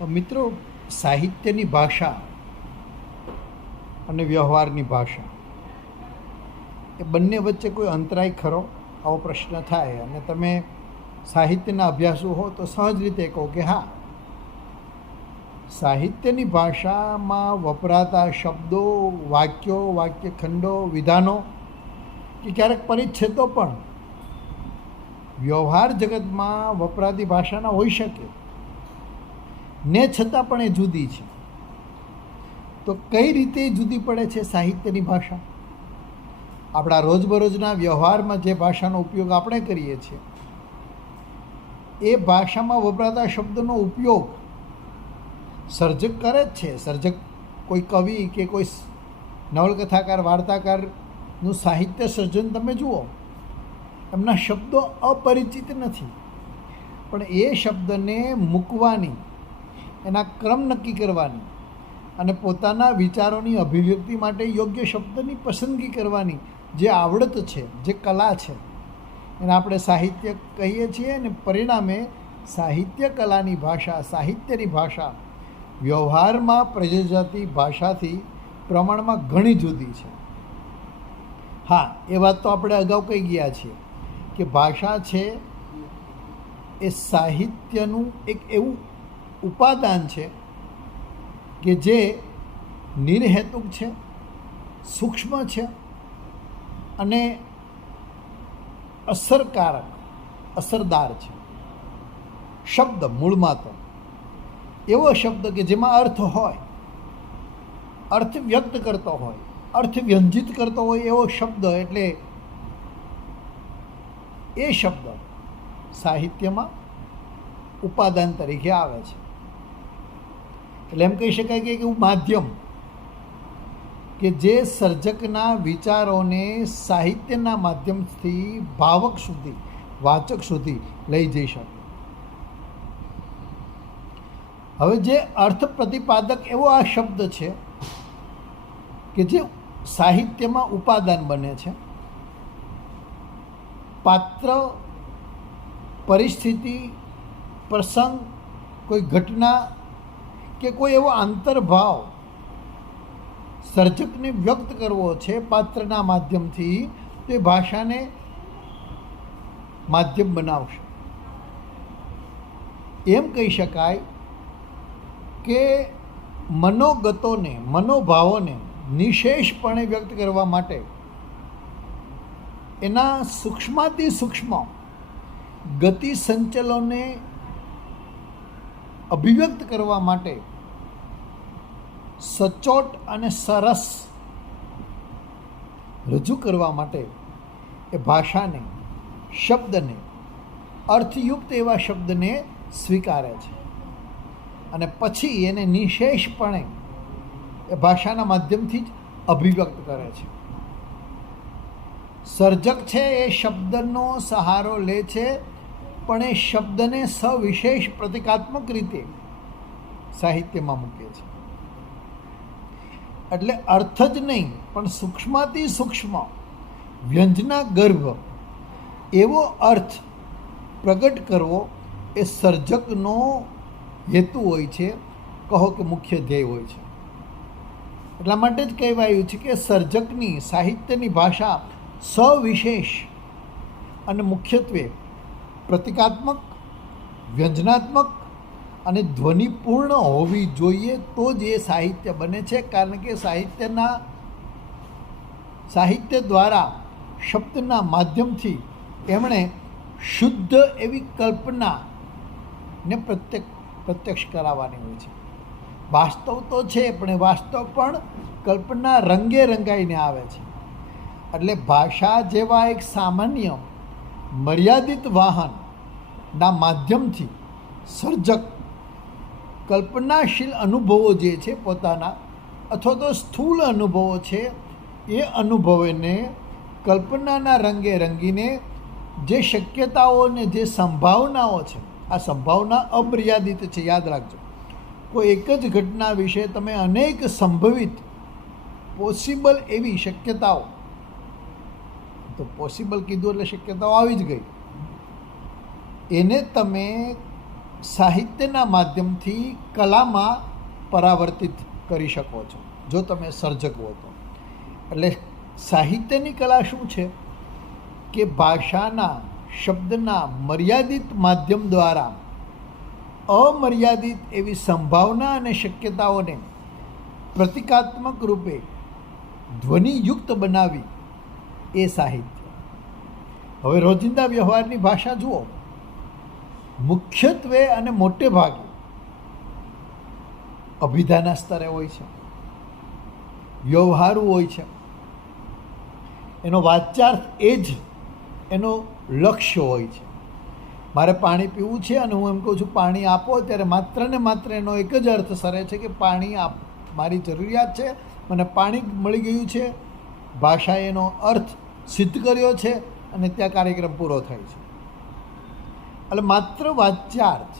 મિત્રો, સાહિત્યની ભાષા અને વ્યવહારની ભાષા એ બંને વચ્ચે કોઈ અંતરાય ખરો? આવો પ્રશ્ન થાય અને તમે સાહિત્યના અભ્યાસુ હો તો સહજ રીતે કહો કે હા, સાહિત્યની ભાષામાં વપરાતા શબ્દો, વાક્યો, વાક્યખંડો, વિધાનો કે ક્યારેક પરિચ્છેદો પણ વ્યવહાર જગતમાં વપરાતી ભાષાના હોઈ શકે, ને છતાં પણ એ જુદી છે. તો કઈ રીતે જુદી પડે છે સાહિત્યની ભાષા? આપણા રોજબરોજના વ્યવહારમાં જે ભાષાનો ઉપયોગ આપણે કરીએ છીએ એ ભાષામાં વપરાતા શબ્દોનો ઉપયોગ સર્જક કરે જ છે. સર્જક કોઈ કવિ કે કોઈ નવલકથાકાર, વાર્તાકારનું સાહિત્ય સર્જન તમે જુઓ, એમના શબ્દો અપરિચિત નથી, પણ એ શબ્દને મૂકવાની, એના ક્રમ નક્કી કરવાની અને પોતાના વિચારોની અભિવ્યક્તિ માટે યોગ્ય શબ્દની પસંદગી કરવાની જે આવડત છે, જે કલા છે, એને આપણે સાહિત્ય કહીએ છીએ. ને પરિણામે સાહિત્ય કલાની ભાષા, સાહિત્યની ભાષા વ્યવહારમાં પ્રયોજાતી ભાષાથી પ્રમાણમાં ઘણી જુદી છે. હા, એ વાત તો આપણે અગાઉ કહી ગયા છીએ કે ભાષા છે એ સાહિત્યનું એક એવું ઉપાદાન છે કે જે નિર્હેતુક છે, સૂક્ષ્મ છે અને અસરદાર છે. શબ્દ મૂળમાં તો એવો શબ્દ કે જેમાં અર્થ હોય, અર્થ વ્યક્ત કરતો હોય, અર્થ વ્યંજિત કરતો હોય એવો શબ્દ, એટલે એ શબ્દ સાહિત્યમાં ઉપાદાન તરીકે આવે છે. એટલે એમ કહી શકાય કે એવું માધ્યમ કે જે સર્જકના વિચારોને સાહિત્યના માધ્યમથી ભાવક સુધી, વાચક સુધી લઈ જઈ શકે. હવે જે અર્થ પ્રતિપાદક એવો આ શબ્દ છે કે જે સાહિત્યમાં ઉપાદાન બને છે, પાત્ર, પરિસ્થિતિ, પ્રસંગ, કોઈ ઘટના કે કોઈ એવો આંતરભાવ સર્જકને વ્યક્ત કરવો છે પાત્રના માધ્યમથી, તો એ ભાષાને માધ્યમ બનાવશે. એમ કહી શકાય કે મનોગતોને, મનોભાવોને નિશેષપણે વ્યક્ત કરવા માટે, એના સૂક્ષ્માતિ સૂક્ષ્મ ગતિ સંચલોને અભિવ્યક્ત કરવા માટે સચોટ અને સરસ રજૂ કરવા માટે એ ભાષાને, શબ્દને, અર્થયુક્ત એવા શબ્દને સ્વીકારે છે અને પછી એને નિશેષપણે એ ભાષાના માધ્યમથી જ અભિવ્યક્ત કરે છે. સર્જક છે એ શબ્દનો સહારો લે છે, પણ એ શબ્દને સવિશેષ પ્રતિકાત્મક રીતે સાહિત્યમાં મૂકે છે. એટલે અર્થ જ નહીં પણ સૂક્ષ્માતિ સૂક્ષ્મ વ્યંજના ગર્ભ એવો અર્થ પ્રગટ કરવો એ સર્જકનો હેતુ હોય છે, કહો કે મુખ્ય ધ્યેય હોય છે. એટલા માટે જ કહેવાયું છે કે સર્જકની, સાહિત્યની ભાષા સવિશેષ અને મુખ્યત્વે પ્રતિકાત્મક, વ્યંજનાત્મક અને ધ્વનિપૂર્ણ હોવી જોઈએ, તો જ એ સાહિત્ય બને છે. કારણ કે સાહિત્ય દ્વારા, શબ્દના માધ્યમથી એમણે શુદ્ધ એવી કલ્પનાને પ્રત્યક્ષ કરાવવાની હોય છે. વાસ્તવ તો છે, પણ એ વાસ્તવ પણ કલ્પના રંગે રંગાઈને આવે છે. એટલે ભાષા જેવા એક સામાન્ય મર્યાદિત વાહનના માધ્યમથી સર્જક કલ્પનાશીલ અનુભવો જે છે પોતાના, અથવા તો સ્થૂળ અનુભવો છે, એ અનુભવોને કલ્પનાના રંગે રંગીને જે શક્યતાઓ ને જે સંભાવનાઓ છે, આ સંભાવના અમર્યાદિત છે, યાદ રાખજો. કોઈ એક જ ઘટના વિશે તમે અનેક સંભવિત પોસિબલ એવી શક્યતાઓ, તો પોસિબલ કીધું એટલે શક્યતાઓ આવી જ ગઈ, એને તમે સાહિત્યના માધ્યમથી કલામાં પરાવર્તિત કરી શકો છો, જો તમે સર્જક હો તો. એટલે સાહિત્યની કલા શું છે કે ભાષાના, શબ્દના મર્યાદિત માધ્યમ દ્વારા અમર્યાદિત એવી સંભાવના અને શક્યતાઓને પ્રતિકાત્મક રૂપે ધ્વનિયુક્ત બનાવી એ સાહિત્ય. હવે રોજિંદા વ્યવહારની ભાષા જુઓ, મુખ્યત્વે અને મોટે ભાગે અભિધાના સ્તરે હોય છે, વ્યવહારુ હોય છે. એનો વાચ્યાર્થ એ જ એનો લક્ષ્ય હોય છે. મારે પાણી પીવું છે અને હું એમ કહું છું પાણી આપો, ત્યારે માત્ર ને માત્ર એનો એક જ અર્થ સરે છે કે પાણી આપ, મારી જરૂરિયાત છે, મને પાણી મળી ગયું છે. ભાષાએ એનો અર્થ સિદ્ધ કર્યો છે અને ત્યાં કાર્યક્રમ પૂરો થાય છે. એટલે માત્ર વાચ્યાર્થ,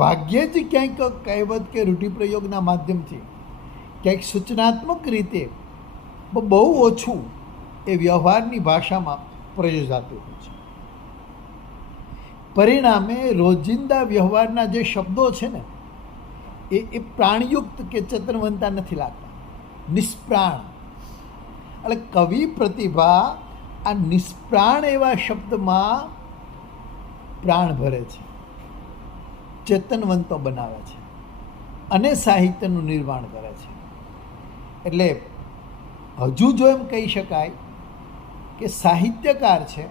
ભાગ્યે જ ક્યાંક કહેવત કે રૂઢિપ્રયોગના માધ્યમથી, ક્યાંક સૂચનાત્મક રીતે બહુ ઓછું એ વ્યવહારની ભાષામાં પ્રયોજાતું હોય છે. પરિણામે રોજિંદા વ્યવહારના જે શબ્દો છે ને એ પ્રાણયુક્ત કે ચેતનવંતા નથી લાગતા, નિષ્પ્રાણ. એટલે કવિ પ્રતિભા આ નિષ્પ્રાણ એવા શબ્દમાં પ્રાણ ભરે છે, ચેતનવંતો બનાવે છે અને સાહિત્યનું નિર્માણ કરે છે. એટલે હજુ જો એમ કહી શકાય કે સાહિત્યકાર છે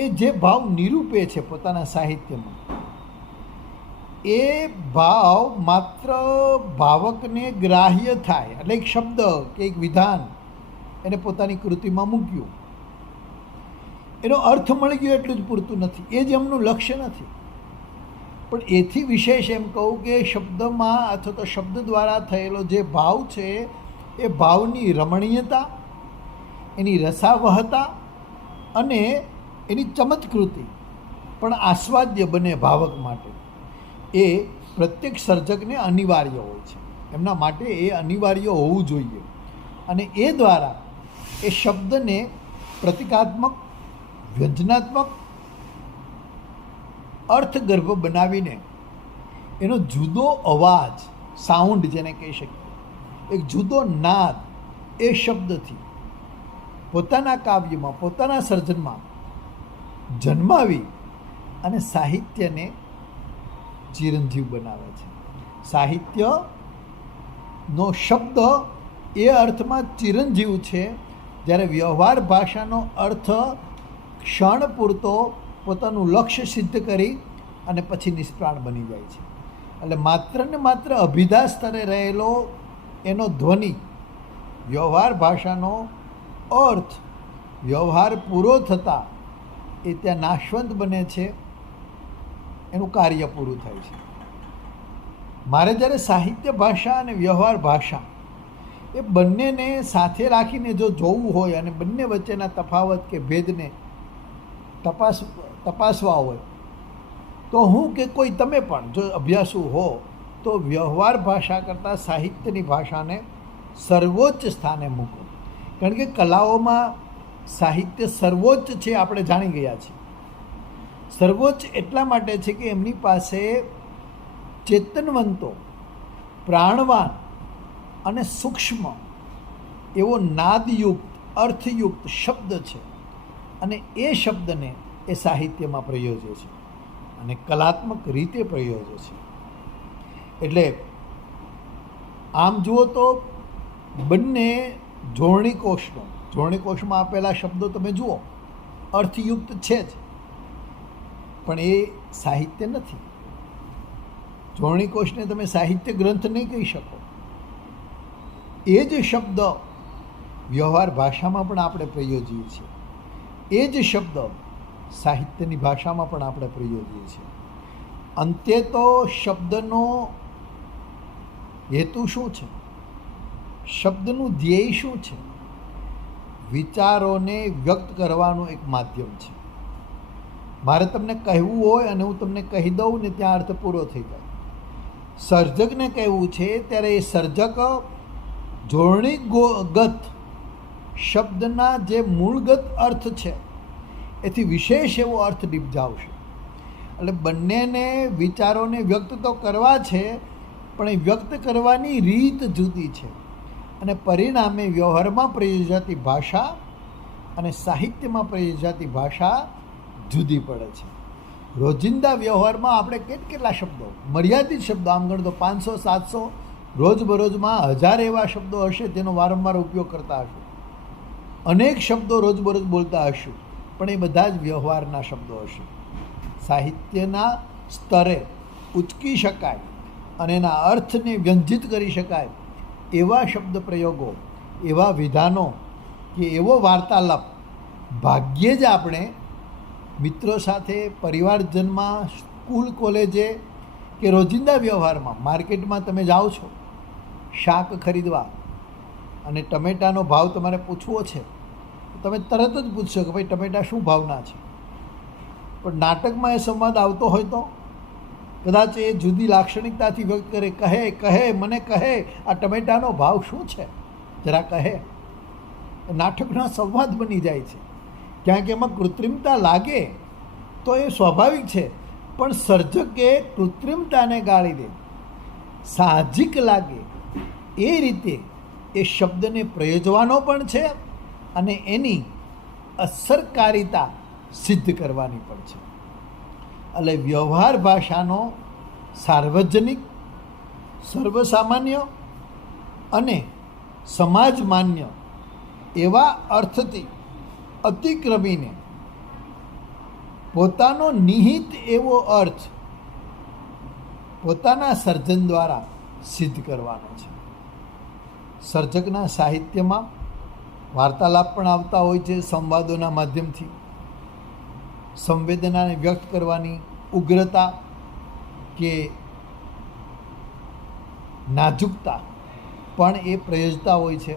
એ જે ભાવ નિરૂપે છે પોતાના સાહિત્યમાં, એ ભાવ માત્ર ભાવકને ગ્રાહ્ય થાય, એટલે એક શબ્દ કે એક વિધાન એને પોતાની કૃતિમાં મૂક્યું, એનો અર્થ મળી ગયો એટલું જ પૂરતું નથી, એ જ એમનું લક્ષ્ય નથી. પણ એથી વિશેષ એમ કહું કે શબ્દમાં અથવા તો શબ્દ દ્વારા થયેલો જે ભાવ છે એ ભાવની રમણીયતા, એની રસાવહતા અને એની ચમત્કૃતિ પણ આસ્વાદ્ય બને ભાવક માટે, એ પ્રત્યેક સર્જકને અનિવાર્ય હોય છે. એમના માટે એ અનિવાર્ય હોવું જોઈએ. અને એ દ્વારા એ શબ્દને પ્રતિકાત્મક, વ્યંજનાત્મક, અર્થગર્ભ બનાવીને એનો જુદો અવાજ, સાઉન્ડ જેને કહી શકીએ, એક જુદો નાદ એ શબ્દથી પોતાના કાવ્યમાં, પોતાના સર્જનમાં જન્માવી અને સાહિત્યને ચિરંજીવ બનાવે છે. સાહિત્યનો શબ્દ એ અર્થમાં ચિરંજીવ છે જ્યારે વ્યવહાર ભાષાનો અર્થ ક્ષણ પૂરતો પોતાનું લક્ષ્ય સિદ્ધ કરી અને પછી નિષ્પ્રાણ બની જાય છે. એટલે માત્ર ને માત્ર અભિધા સ્તરે રહેલો એનો ધ્વનિ, વ્યવહાર ભાષાનો અર્થ વ્યવહાર પૂરો થતાં એ ત્યાં નાશવંત બને છે, એનું કાર્ય પૂરું થાય છે. મારે જ્યારે સાહિત્ય ભાષા અને વ્યવહાર ભાષા એ બંનેને સાથે રાખીને જો જોવું હોય અને બંને વચ્ચેના તફાવત કે ભેદને તપાસવા હોય તો હું કે કોઈ તમે પણ જો અભ્યાસુ હો તો વ્યવહાર ભાષા કરતાં સાહિત્યની ભાષાને સર્વોચ્ચ સ્થાને મૂકો. કારણ કે કલાઓમાં સાહિત્ય સર્વોચ્ચ છે, આપણે જાણી ગયા છીએ. સર્વોચ્ચ એટલા માટે છે કે એમની પાસે ચેતનવંતો, પ્રાણવાન અને સૂક્ષ્મ એવો નાદયુક્ત, અર્થયુક્ત શબ્દ છે અને એ શબ્દને એ સાહિત્યમાં પ્રયોજે છે અને કલાત્મક રીતે પ્રયોજે છે. એટલે આમ જુઓ તો બંને જોડણી કોષમાં આપેલા શબ્દો તમે જુઓ, અર્થયુક્ત છે જ, પણ એ સાહિત્ય નથી. જોડણી કોષને તમે સાહિત્ય ગ્રંથ નહીં કહી શકો. એ જ શબ્દ વ્યવહાર ભાષામાં પણ આપણે પ્રયોજીએ છીએ, એ જ શબ્દ સાહિત્યની ભાષામાં પણ આપણે પ્રયોજીએ છીએ. અંતે તો શબ્દનો હેતુ શું છે, શબ્દનું ધ્યેય શું છે? વિચારોને વ્યક્ત કરવાનું એક માધ્યમ છે. મારે તમને કહેવું હોય અને હું તમને કહી દઉં ને ત્યાં અર્થ પૂરો થઈ જાય. સર્જકને કહેવું છે ત્યારે એ સર્જક જોડણીગત શબ્દના જે મૂળગત અર્થ છે એથી વિશેષ એવો અર્થ નિપજાવશે. એટલે બંનેને વિચારોને વ્યક્ત તો કરવા છે, પણ એ વ્યક્ત કરવાની રીત જુદી છે, અને પરિણામે વ્યવહારમાં પ્રયોજાતી ભાષા અને સાહિત્યમાં પ્રયોજાતી ભાષા જુદી પડે છે. રોજિંદા વ્યવહારમાં આપણે કેટલા શબ્દો, મર્યાદિત શબ્દો, આમ ગણો તો 500-700, રોજબરોજમાં 1000 એવા શબ્દો હશે તેનો વારંવાર ઉપયોગ કરતા હશું, અનેક શબ્દો રોજબરોજ બોલતા હશું, પણ એ બધા જ વ્યવહારના શબ્દો હશે. સાહિત્યના સ્તરે ઉચકી શકાય અને એના અર્થને વ્યંજિત કરી શકાય એવા શબ્દ પ્રયોગો, એવા વિધાનો કે એવો વાર્તાલાપ ભાગ્યે જ આપણે મિત્રો સાથે, પરિવારજનમાં, સ્કૂલ કોલેજે કે રોજિંદા વ્યવહારમાં, માર્કેટમાં તમે જાઓ છો શાક ખરીદવા અને ટમેટાનો ભાવ તમારે પૂછવો છે, તમે તરત જ પૂછશો કે ભાઈ ટમેટા શું ભાવના છે. પણ નાટકમાં એ સંવાદ આવતો હોય તો કદાચ એ જુદી લાક્ષણિકતાથી વ્યક્ત કરે, કહે મને કહે આ ટમેટાનો ભાવ શું છે, જરા કહે. નાટકનો સંવાદ બની જાય છે. ક્યાંક એમાં કૃત્રિમતા લાગે તો એ સ્વાભાવિક છે, પણ સર્જકે કૃત્રિમતાને ગાળી દે, સાહજિક લાગે એ રીતે એ શબ્દને પ્રયોજવાનો પણ છે અને એની અસરકારિતા સિદ્ધ કરવાની પણ છે. એટલે વ્યવહાર ભાષાનો સાર્વજનિક, સર્વસામાન્ય અને સમાજમાન્ય એવા અર્થથી અતિક્રમીને પોતાનો નિહિત એવો અર્થ પોતાના સર્જન દ્વારા સિદ્ધ કરવાનો છે. સર્જકના સાહિત્યમાં વાર્તાલાપ પણ આવતા હોય છે, સંવાદોના માધ્યમથી સંવેદનાને વ્યક્ત કરવાની ઉગ્રતા કે નાજુકતા પણ એ પ્રયોજતા હોય છે.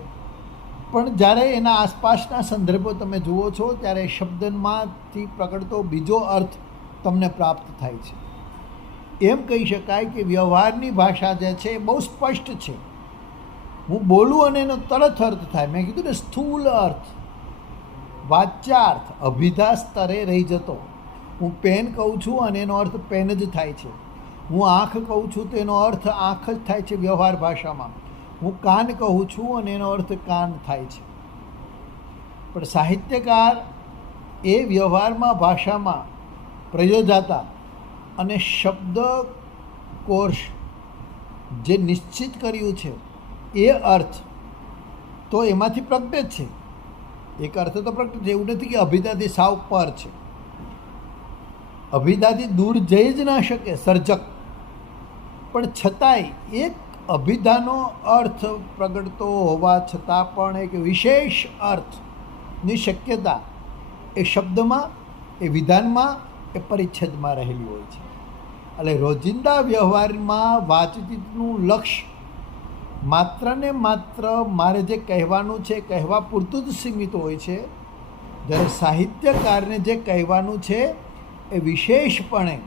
પણ જ્યારે એના આસપાસના સંદર્ભો તમે જુઓ છો ત્યારે શબ્દમાંથી પ્રકટતો બીજો અર્થ તમને પ્રાપ્ત થાય છે. એમ કહી શકાય કે વ્યવહારની ભાષા જે છે એ બહુ સ્પષ્ટ છે. હું બોલું અને એનો તરત અર્થ થાય. મેં કીધું ને, સ્થૂલ અર્થ, વાચ્યાર્થ અભિધા સ્તરે રહી જતો. હું પેન કહું છું અને એનો અર્થ પેન જ થાય છે. હું આંખ કહું છું તો એનો અર્થ આંખ જ થાય છે વ્યવહાર ભાષામાં. હું કાન કહું છું અને એનો અર્થ કાન થાય છે. પણ સાહિત્યકાર એ વ્યવહારમાં ભાષામાં પ્રયોજાતા અને શબ્દકોશ જે નિશ્ચિત કર્યું છે એ અર્થ તો એમાંથી પ્રગટે જ છે. એક અર્થ તો પ્રગટ છે, એવું નથી કે અભિધાથી સાવ પર છે. અભિધાથી દૂર જઈ જ ના શકે સર્જક, પણ છતાંય એક અભિધાનો અર્થ પ્રગટતો હોવા છતાં પણ એક વિશેષ અર્થની શક્યતા એ શબ્દમાં, એ વિધાનમાં, એ પરિચ્છેદમાં રહેલી હોય છે. એટલે રોજિંદા વ્યવહારમાં વાતચીતનું લક્ષ્ય માત્ર ને માત્ર મારે જે કહેવાનું છે કહેવા પૂરતું જ સીમિત હોય છે, જ્યારે સાહિત્યકારને જે કહેવાનું છે એ વિશેષપણે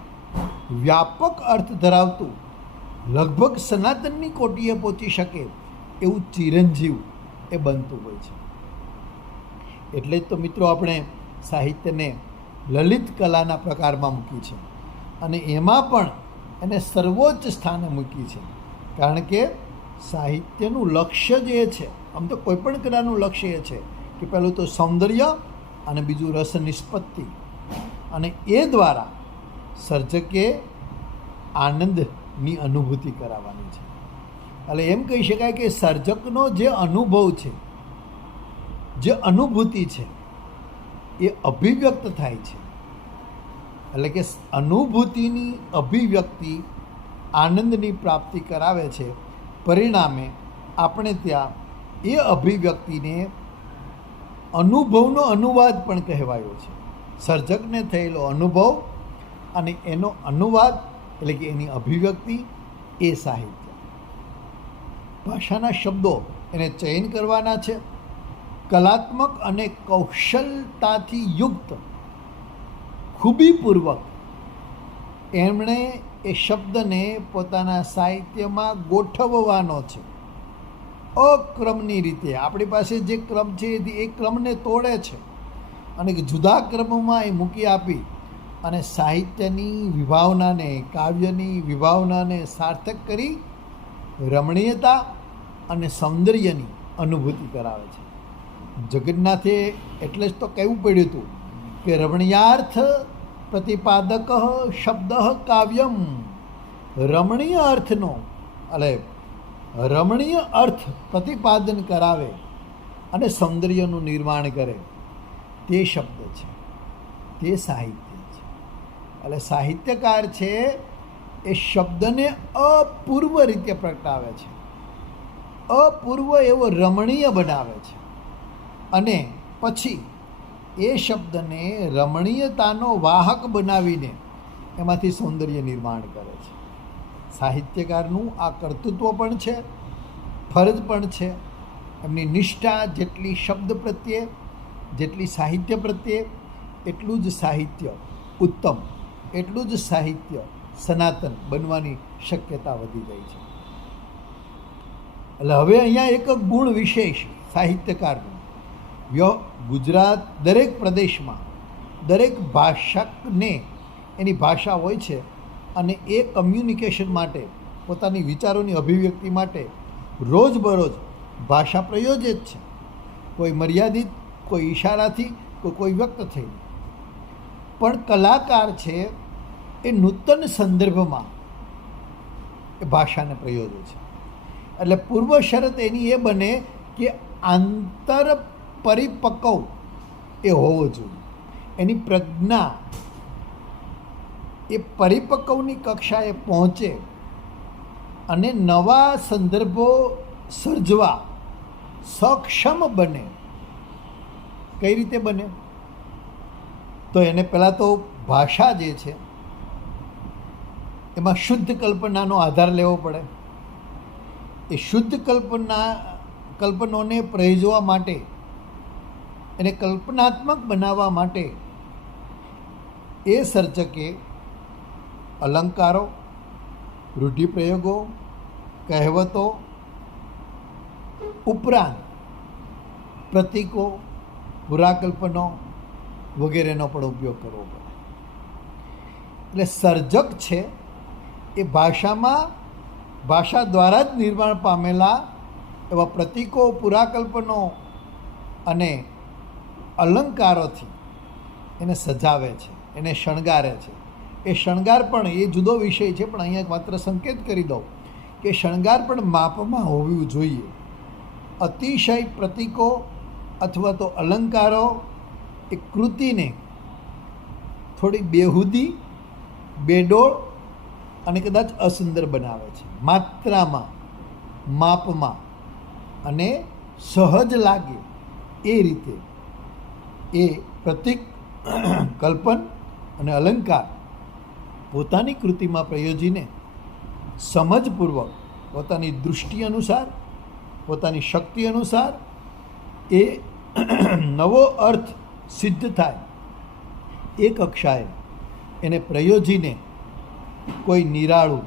વ્યાપક અર્થ ધરાવતું, લગભગ સનાતનની કોટીએ પહોંચી શકે એવું ચિરંજીવ એ બનતું હોય છે. એટલે જ તો મિત્રો આપણે સાહિત્યને લલિત કલાના પ્રકારમાં મૂકી છે અને એમાં પણ એને સર્વોચ્ચ સ્થાને મૂકી છે. કારણ કે સાહિત્યનું લક્ષ્ય જે છે, આમ તો કોઈ પણ કલાનું લક્ષ્ય એ છે કે પહેલું તો સૌંદર્ય અને બીજું રસ નિષ્પત્તિ, અને એ દ્વારા સર્જકે આનંદની અનુભૂતિ કરાવવાની છે. એટલે એમ કહી શકાય કે સર્જકનો જે અનુભવ છે, જે અનુભૂતિ છે, એ અભિવ્યક્ત થાય છે. એટલે કે અનુભૂતિની અભિવ્યક્તિ આનંદની પ્રાપ્તિ કરાવે છે. પરિણામે આપણે ત્યાં એ અભિવ્યક્તિને અનુભવનો અનુવાદ પણ કહેવાયો છે. સર્જકને થયેલો અનુભવ અને એનો અનુવાદ એટલે કે એની અભિવ્યક્તિ એ સાહિત્ય. ભાષાના શબ્દો એને ચયન કરવાના છે. કલાત્મક અને કૌશલતાથી યુક્ત, ખૂબીપૂર્વક એમણે એ શબ્દને પોતાના સાહિત્યમાં ગોઠવવાનો છે. અક્રમની રીતે આપણી પાસે જે ક્રમ છે એ ક્રમને તોડે છે અને જુદા ક્રમમાં એ મૂકી આપી અને સાહિત્યની વિભાવનાને, કાવ્યની વિભાવનાને સાર્થક કરી રમણીયતા અને સૌંદર્યની અનુભૂતિ કરાવે છે. જગન્નાથે એટલે જ તો કહેવું પડ્યું હતું કે રમણીયાર્થ પ્રતિપાદક શબ્દ કાવ્યમ. રમણીય અર્થનો એટલે રમણીય અર્થ પ્રતિપાદન કરાવે અને સૌંદર્યનું નિર્માણ કરે તે શબ્દ છે, તે સાહિત્ય છે. એટલે સાહિત્યકાર છે એ શબ્દને અપૂર્વ રીતે પ્રગટાવે છે, અપૂર્વ એવો રમણીય બનાવે છે અને પછી એ શબ્દને રમણીયતાનો વાહક બનાવીને એમાંથી સૌંદર્ય નિર્માણ કરે છે. સાહિત્યકારનું આ કર્તૃત્વ પણ છે, ફરજ પણ છે. એમની નિષ્ઠા જેટલી શબ્દ પ્રત્યે, જેટલી સાહિત્ય પ્રત્યે, એટલું જ સાહિત્ય ઉત્તમ, એટલું જ સાહિત્ય સનાતન બનવાની શક્યતા વધી ગઈ છે. એટલે હવે અહીંયા એક ગુણ વિશેષ સાહિત્યકારનું ગુજરાત દરેક પ્રદેશમાં દરેક ભાષકને એની ભાષા હોય છે અને એ કમ્યુનિકેશન માટે, પોતાની વિચારોની અભિવ્યક્તિ માટે રોજબરોજ ભાષા પ્રયોજે જ છે. કોઈ મર્યાદિત, કોઈ ઈશારાથી, કોઈ વ્યક્ત થઈ. પણ કલાકાર છે એ નૂતન સંદર્ભમાં એ ભાષાને પ્રયોજે છે. એટલે પૂર્વ શરત એની એ બને કે આંતર પરિપક્વ એ હોવો જોઈએ. એની પ્રજ્ઞા એ પરિપક્વની કક્ષાએ પહોંચે અને નવા સંદર્ભો સર્જવા સક્ષમ બને. કઈ રીતે બને? તો એને પહેલાં તો ભાષા જે છે એમાં શુદ્ધ કલ્પનાનો આધાર લેવો પડે. એ શુદ્ધ કલ્પનોને પ્રયોજવા માટે, એને કલ્પનાત્મક બનાવવા માટે એ સર્જકે અલંકારો, રૂઢિપ્રયોગો, કહેવતો ઉપરાંત પ્રતીકો, પુરાકલ્પનો વગેરેનો પણ ઉપયોગ કરવો પડે. એટલે સર્જક છે એ ભાષા દ્વારા જ નિર્માણ પામેલા એવા પ્રતીકો, પુરાકલ્પનો અને અલંકારોથી એને સજાવે છે, એને શણગારે છે. એ શણગાર પણ એ જુદો વિષય છે, પણ અહીંયા માત્ર સંકેત કરી દઉં કે શણગાર પણ માપમાં હોવું જોઈએ. અતિશય પ્રતીકો અથવા તો અલંકારો એ કૃતિને થોડી બેહુદી, બેડોળ અને કદાચ અસુંદર બનાવે છે. માત્રામાં, માપમાં અને સહજ લાગે એ રીતે એ પ્રતીક, કલ્પન અને અલંકાર પોતાની કૃતિમાં પ્રયોજીને સમજપૂર્વક પોતાની દૃષ્ટિ અનુસાર, પોતાની શક્તિ અનુસાર એ નવો અર્થ સિદ્ધ થાય એ કક્ષાએ એને પ્રયોજીને કોઈ નિરાળું,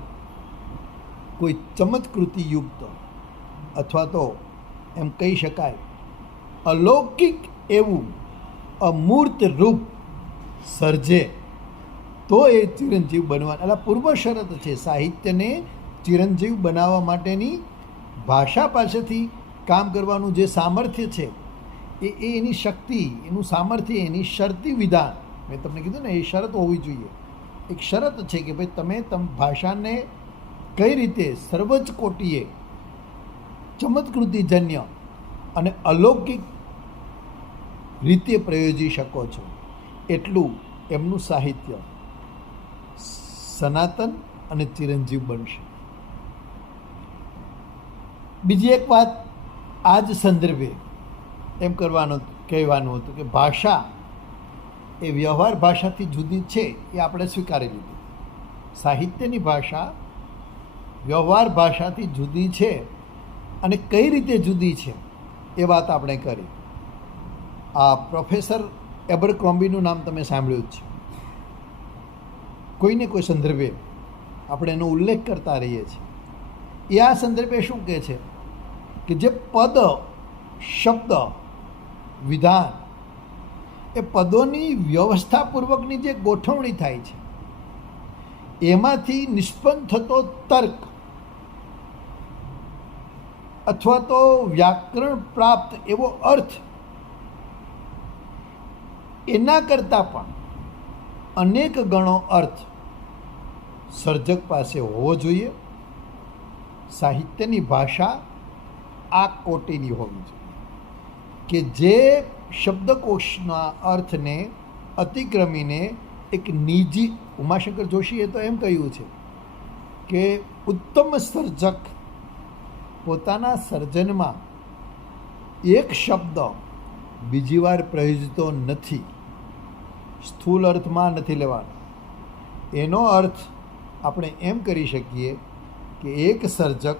કોઈ ચમત્કૃતિયુક્ત અથવા તો એમ કહી શકાય અલૌકિક એવું અમૂર્ત રૂપ સર્જે તો એ ચિરંજીવ બનવાનું. એટલે પૂર્વ શરત છે. સાહિત્યને ચિરંજીવ બનાવવા માટેની ભાષા પાસેથી કામ કરવાનું જે સામર્થ્ય છે એ એની શક્તિ, એનું સામર્થ્ય, એની શરતી વિધાન, મેં તમને કીધું ને, એ શરત હોવી જોઈએ. એક શરત છે કે ભાઈ તમે ભાષાને કઈ રીતે સર્વોચ્ચ કોટીએ ચમત્કૃતિજન્ય અને અલૌકિક રીતે પ્રયોજી શકો છો, એટલું એમનું સાહિત્ય સનાતન અને ચિરંજીવ બનશે. બીજી એક વાત આ જ સંદર્ભે એમ કહેવાનું હતું કે ભાષા એ વ્યવહાર ભાષાથી જુદી છે, એ આપણે સ્વીકારી લીધું. સાહિત્યની ભાષા વ્યવહાર ભાષાથી જુદી છે અને કઈ રીતે જુદી છે એ વાત આપણે કરી. આ પ્રોફેસર એબરક્રોમ્બીનું નામ તમે સાંભળ્યું જ છે. કોઈને કોઈ સંદર્ભે આપણે એનો ઉલ્લેખ કરતા રહીએ છીએ. એ આ સંદર્ભે શું કહે છે કે જે પદ, શબ્દ, વિધાન એ પદોની વ્યવસ્થાપૂર્વકની જે ગોઠવણી થાય છે એમાંથી નિષ્પન્ન થતો તર્ક અથવા તો વ્યાકરણ પ્રાપ્ત એવો અર્થ એના કરતાં પણ અનેક ગણો અર્થ સર્જક પાસે હોવો જોઈએ. સાહિત્યની ભાષા આ કોટીની હોવી જોઈએ કે જે શબ્દકોશના અર્થને અતિક્રમીને એક નિજી, ઉમાશંકર જોશીએ તો એમ કહ્યું છે કે ઉત્તમ સર્જક પોતાના સર્જનમાં એક શબ્દ બીજી વાર પ્રયોજતો નથી, સ્થૂળ અર્થમાં નથી લેવાનો. એનો અર્થ આપણે એમ કરી શકીએ કે એક સર્જક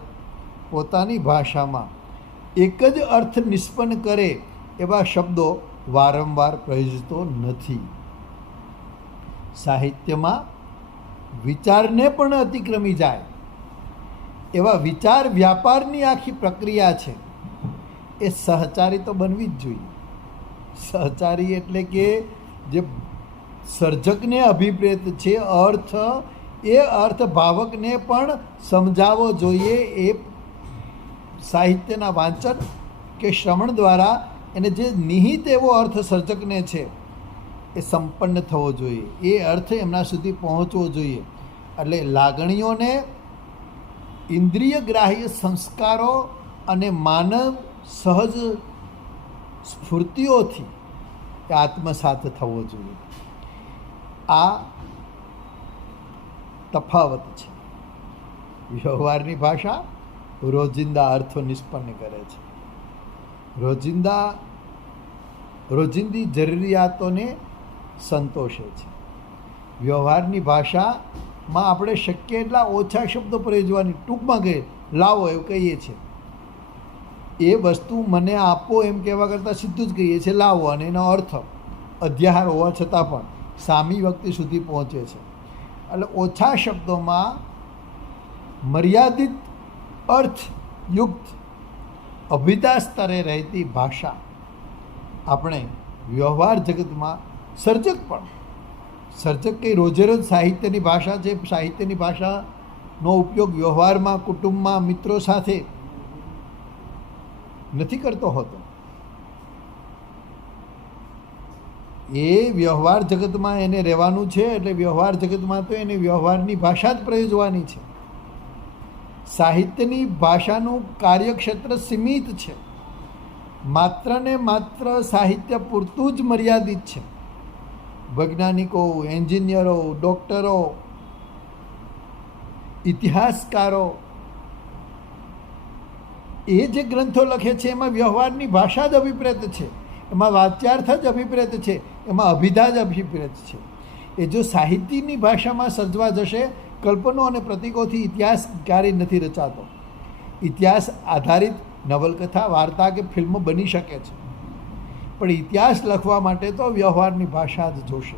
પોતાની ભાષામાં એક જ અર્થ નિષ્પન્ન કરે એવા શબ્દો વારંવાર પ્રયોજતો નથી. સાહિત્યમાં વિચારને પણ અતિક્રમી જાય એવા વિચાર વ્યાપારની આખી પ્રક્રિયા છે એ સહચારી તો બનવી જ જોઈએ. સહચારી એટલે કે જે સર્જકને અભિપ્રેત છે અર્થ, એ અર્થ ભાવકને પણ સમજાવવો જોઈએ. એ સાહિત્યના વાંચન કે શ્રવણ દ્વારા એને જે નિહિત એવો અર્થ સર્જકને છે એ સંપન્ન થવો જોઈએ, એ અર્થ એમના સુધી પહોંચવો જોઈએ. એટલે લાગણીઓને ઇન્દ્રિય ગ્રાહ્ય સંસ્કારો અને માનવ સહજ સ્ફૂર્તિઓથી આત્મસાત થવો જોઈએ. આ તફાવત છે. વ્યવહારની ભાષા રોજિંદા અર્થો નિષ્પન્ન કરે છે, રોજિંદી જરૂરિયાતોને સંતોષે છે. વ્યવહારની ભાષામાં આપણે શક્ય એટલા ઓછા શબ્દો પ્રયોજવાની, ટૂંકમાં કહીએ લાવો એવું કહીએ છીએ. એ વસ્તુ મને આપો એમ કહેવા કરતાં સીધું જ કહીએ છીએ લાવો, અને એનો અર્થ અધ્યાહાર હોવા છતાં પણ સામી વ્યક્તિ સુધી પહોંચે છે. એટલે ઓછા શબ્દોમાં મર્યાદિત અર્થયુક્ત અભિધા સ્તરે રહેતી ભાષા આપણે વ્યવહાર જગતમાં સર્જક કંઈ રોજે રોજ સાહિત્યની ભાષા છે, સાહિત્યની ભાષાનો ઉપયોગ વ્યવહારમાં, કુટુંબમાં, મિત્રો સાથે નથી કરતો હોતો. એ વ્યવહાર જગતમાં એને રહેવાનું છે, એટલે વ્યવહાર જગતમાં તો એને વ્યવહારની ભાષા જ પ્રયોજવાની છે. સાહિત્યની ભાષાનું કાર્યક્ષેત્ર સીમિત છે, માત્ર ને માત્ર સાહિત્ય પૂરતું જ મર્યાદિત છે. વૈજ્ઞાનિકો, એન્જિનિયરો, ડૉક્ટરો, ઇતિહાસકારો એ જે ગ્રંથો લખે છે એમાં વ્યવહારની ભાષા જ અભિપ્રેત છે, એમાં વાચ્યાર્થ જ અભિપ્રેત છે, એમાં અભિધા જ અભિપ્રેત છે. એ જો સાહિત્યની ભાષામાં સર્જવા જશે, કલ્પનો અને પ્રતીકોથી ઇતિહાસ ક્યારેય નથી રચાતો. ઇતિહાસ આધારિત નવલકથા, વાર્તા કે ફિલ્મ બની શકે છે, પણ ઇતિહાસ લખવા માટે તો વ્યવહારની ભાષા જ જોશે,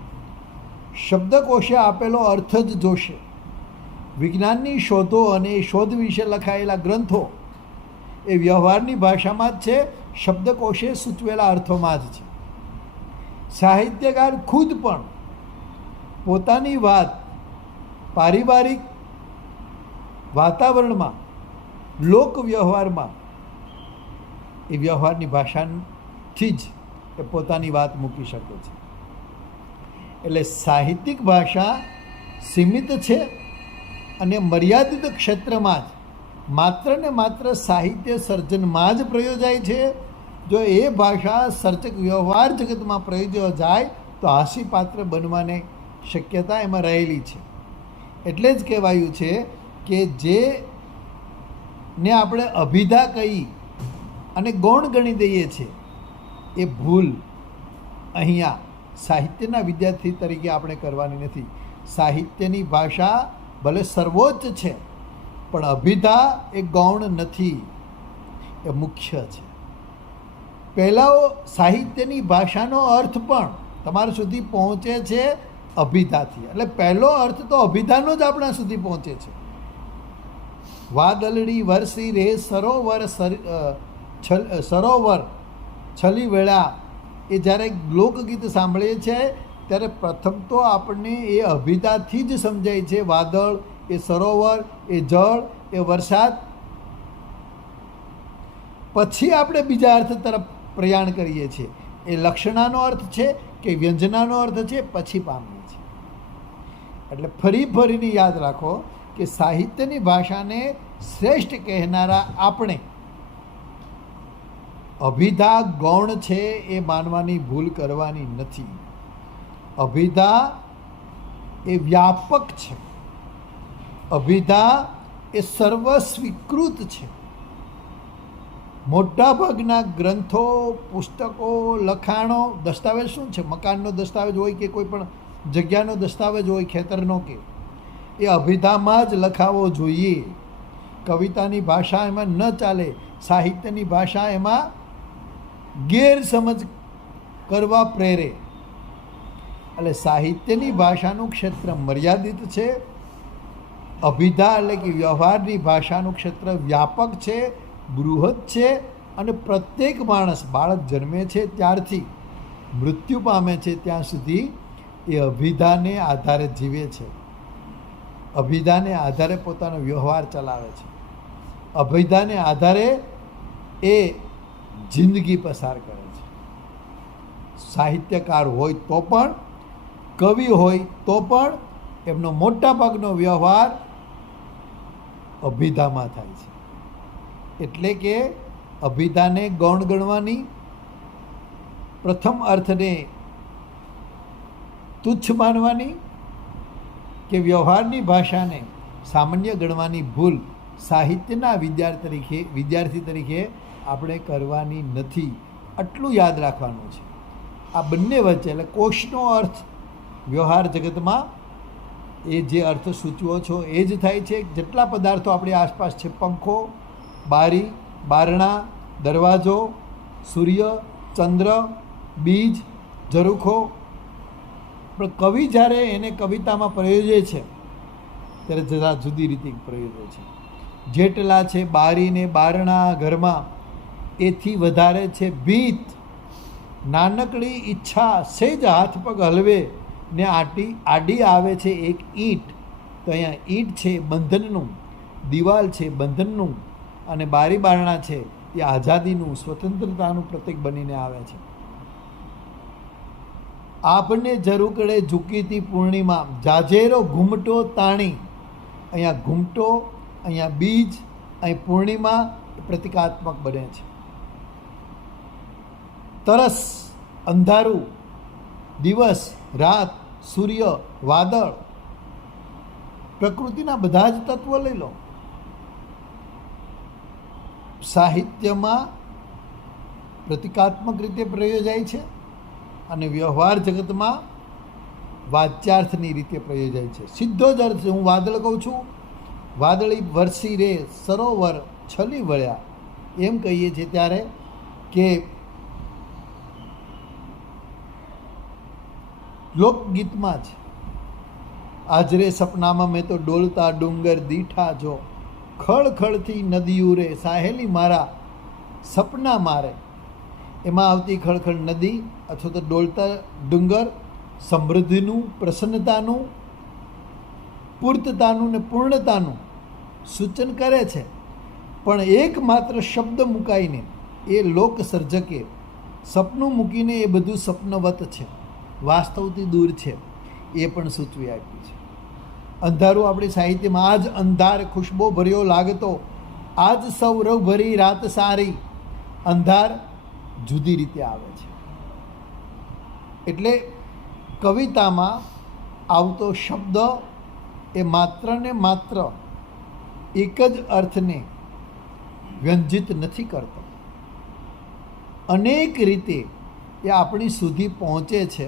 શબ્દકોશે આપેલો અર્થ જ જોશે. વિજ્ઞાનની શોધો અને એ શોધ વિશે લખાયેલા ગ્રંથો એ વ્યવહારની ભાષામાં જ છે, શબ્દકોશે સૂચવેલા અર્થોમાં જ છે. સાહિત્યકાર ખુદ પણ પોતાની વાત પારિવારિક વાતાવરણમાં, લોક વ્યવહારમાં એ વ્યવહારની ભાષાથી જ એ પોતાની વાત મૂકી શકે છે. એટલે સાહિત્યિક ભાષા સીમિત છે અને મર્યાદિત ક્ષેત્રમાં જ માત્ર ને માત્ર સાહિત્ય સર્જનમાં જ પ્રયોજાય છે. જો એ ભાષા સર્જક વ્યવહાર જગતમાં પ્રયોજ્યો જાય તો હાસ્યપાત્ર બનવાની શક્યતા એમાં રહેલી છે. એટલે જ કહેવાયું છે કે જેને આપણે અભિધા કહી અને ગૌણ ગણી દઈએ છીએ એ ભૂલ અહીંયા સાહિત્યના વિદ્યાર્થી તરીકે આપણે કરવાની નથી. સાહિત્યની ભાષા ભલે સર્વોચ્ચ છે, પણ અભિધા એ ગૌણ નથી, એ મુખ્ય છે. પહેલાં સાહિત્યની ભાષાનો અર્થ પણ તમારા સુધી પહોંચે છે અભિધાથી. એટલે પહેલો અર્થ તો અભિધાનો જ આપણા સુધી પહોંચે છે. વાદળડી વરસી રે સરોવર સરોવર છલી વેળા, એ જ્યારે લોકગીત સાંભળીએ છીએ ત્યારે પ્રથમ તો આપણને એ અભિધાથી જ સમજાય છે. વાદળ, એ સરોવર, એ જળ, એ વરસાદ. પછી આપણે બીજા અર્થ તરફ પ્રયાણ કરીએ છીએ. એ લક્ષણાનો અર્થ છે કે વ્યંજનાનો અર્થ છે, પછી પામીએ છીએ. એટલે ફરીને યાદ રાખો કે સાહિત્યની ભાષાને શ્રેષ્ઠ કહેનારા આપણે અભિધા ગૌણ છે એ માનવાની ભૂલ કરવાની નથી. અભિધા એ વ્યાપક છે. અભિધા એ સર્વસ્વીકૃત છે. મોટાભાગના ગ્રંથો, પુસ્તકો, લખાણો, દસ્તાવેજ શું છે? મકાનનો દસ્તાવેજ હોય કે કોઈ પણ જગ્યાનો દસ્તાવેજ હોય, ખેતરનો, કે એ અભિધામાં જ લખાવો જોઈએ. કવિતાની ભાષા એમાં ન ચાલે. સાહિત્યની ભાષા એમાં ગેરસમજ કરવા પ્રેરે. એટલે સાહિત્યની ભાષાનું ક્ષેત્ર મર્યાદિત છે. અભિધા એટલે કે વ્યવહારની ભાષાનું ક્ષેત્ર વ્યાપક છે, બૃહદ છે. અને પ્રત્યેક માણસ, બાળક જન્મે છે ત્યારથી મૃત્યુ પામે છે ત્યાં સુધી એ અભિધાને આધારે જીવે છે. અભિધાને આધારે પોતાનો વ્યવહાર ચલાવે છે. અભિધાને આધારે એ જિંદગી પસાર કરે છે. સાહિત્યકાર હોય તો પણ, કવિ હોય તો પણ એમનો મોટા ભાગનો વ્યવહાર અભિધામાં થાય છે. એટલે કે અભિધાને ગૌણ ગણવાની, પ્રથમ અર્થને તુચ્છ માનવાની કે વ્યવહારની ભાષાને સામાન્ય ગણવાની ભૂલ સાહિત્યના વિદ્યાર્થી તરીકે આપણે કરવાની નથી. આટલું યાદ રાખવાનું છે. આ બંને વચ્ચે, એટલે કોશનો અર્થ વ્યવહાર જગતમાં એ જે અર્થ સૂચવો છો એ જ થાય છે. જેટલા પદાર્થો આપણી આસપાસ છે, પંખો, બારી, બારણા, દરવાજો, સૂર્ય, ચંદ્ર, બીજ, ઝરૂખો. પણ કવિ જ્યારે એને કવિતામાં પ્રયોજે છે ત્યારે જરા જુદી રીતે પ્રયોજે છે. જેટલા છે બારીને બારણા ઘરમાં, એથી વધારે છે ભીત. નાનકડી ઈચ્છા સેજ હાથ પગ હલવે ને આડી આવે છે એક ઈંટ. તો અહીંયા ઈંટ છે બંધનનું, દિવાલ છે બંધનનું, અને બારી બારણા છે એ આઝાદીનું, સ્વતંત્રતાનું પ્રતીક બનીને આવે છે. આપને ઝરૂકડે ઝૂકીતી પૂર્ણિમા, જાજેરો ઘૂમટો તાણી. અહીંયા ઘૂમટો, અહીંયા બીજ, અહીં પૂર્ણિમા પ્રતિકાત્મક બને છે. તરસ, અંધારું, દિવસ, રાત, સૂર્ય, વાદળ, પ્રકૃતિના બધા જ તત્વો લઈ લો. સાહિત્યમાં પ્રતિકાત્મક રીતે પ્રયોજાય છે અને વ્યવહાર જગતમાં વાચ્યાર્થની રીતે પ્રયોજાય છે. સીધો જ અર્થ. હું વાદળ કહું છું, વાદળી વરસી રે, સરોવર છલી વળ્યા, એમ કહીએ છીએ ત્યારે કે લોકગીતમાં જ આજરે સપનામાં મેં તો ડોલતા ડુંગર દીઠા જો, ખળખળથી નદીયું રે સાહેલી મારા સપના મારે. એમાં આવતી ખળખળ નદી અથવા તો ડોલતા ડુંગર સમૃદ્ધિનું, પ્રસન્નતાનું, પૂર્તતાનું ને પૂર્ણતાનું સૂચન કરે છે. પણ એકમાત્ર શબ્દ મુકાઈને એ લોક સર્જકે સપનું મૂકીને એ બધું સપનવત છે, વાસ્તવથી દૂર છે, એ પણ સૂચવી આપ્યું છે. અંધારું આપણી સાહિત્યમાં, આજ અંધાર ખુશ્બો ભર્યો લાગતો, આજ સૌરવ ભરી રાત સારી. અંધાર જુદી રીતે આવે છે. એટલે કવિતામાં આવતો શબ્દ એ માત્ર ને માત્ર એક જ અર્થને વ્યંજિત નથી કરતો. અનેક રીતે એ આપણી સુધી પહોંચે છે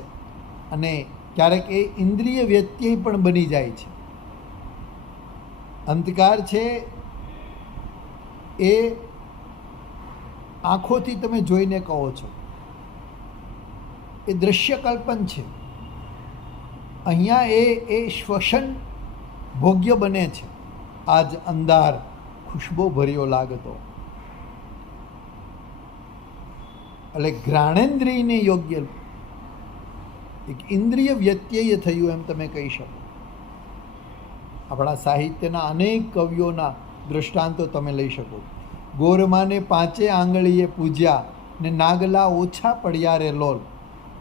અને ક્યારેક એ ઇન્દ્રિય વ્યત્યય પણ બની જાય છે. અંધકાર છે એ આંખોથી તમે જોઈને કહો છો, એ દ્રશ્ય કલ્પન છે. અહીંયા એ શ્વસન ભોગ્ય બને છે. આજ અંધાર ખુશ્બો ભર્યો લાગતો. એટલે ઘ્રાણેન્દ્રિયને યોગ્ય એક ઇન્દ્રિય વ્યત્યય થયું એમ તમે કહી શકો. આપણા સાહિત્યના અનેક કવિઓના દૃષ્ટાંતો તમે લઈ શકો. ગોરમાને 5 આંગળીએ પૂજ્યા ને નાગલા ઓછા પડ્યા રે લોલ.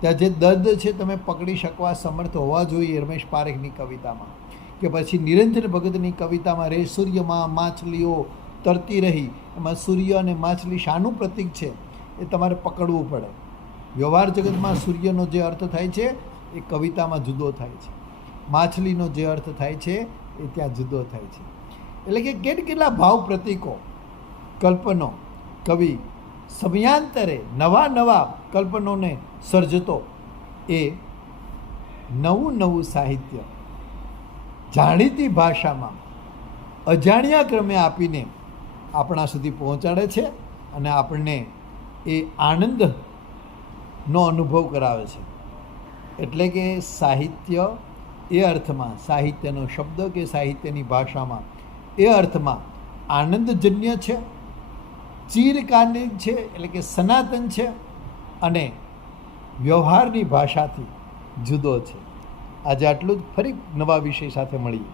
ત્યાં જે દર્દ છે તમે પકડી શકવા સમર્થ હોવા જોઈએ રમેશ પારેખની કવિતામાં, કે પછી નિરંજન ભગતની કવિતામાં રે સૂર્યમાં માછલીઓ તરતી રહી. એમાં સૂર્ય અને માછલી શાનું પ્રતીક છે એ તમારે પકડવું પડે. વ્યવહાર જગતમાં સૂર્યનો જે અર્થ થાય છે એ કવિતામાં જુદો થાય છે, માછલીનો જે અર્થ થાય છે એ ત્યાં જુદો થાય છે. એટલે કે કેટલા ભાવ પ્રતીકો કલ્પનો કવિ સમયાંતરે નવા કલ્પનોને સર્જતો એ નવું સાહિત્ય જાણીતી ભાષામાં અજાણ્યા ક્રમે આપીને આપણા સુધી પહોંચાડે છે અને આપણને એ આનંદનો અનુભવ કરાવે છે. એટલે કે સાહિત્ય એ અર્થમાં, સાહિત્યનો શબ્દ કે સાહિત્યની ભાષામાં એ અર્થમાં આનંદજન્ય છે, ચિરકાલીન છે, એટલે કે સનાતન છે, અને વ્યવહારની ભાષાથી જુદો છે. આજે આટલું જ. ફરી નવા વિષય સાથે મળીએ.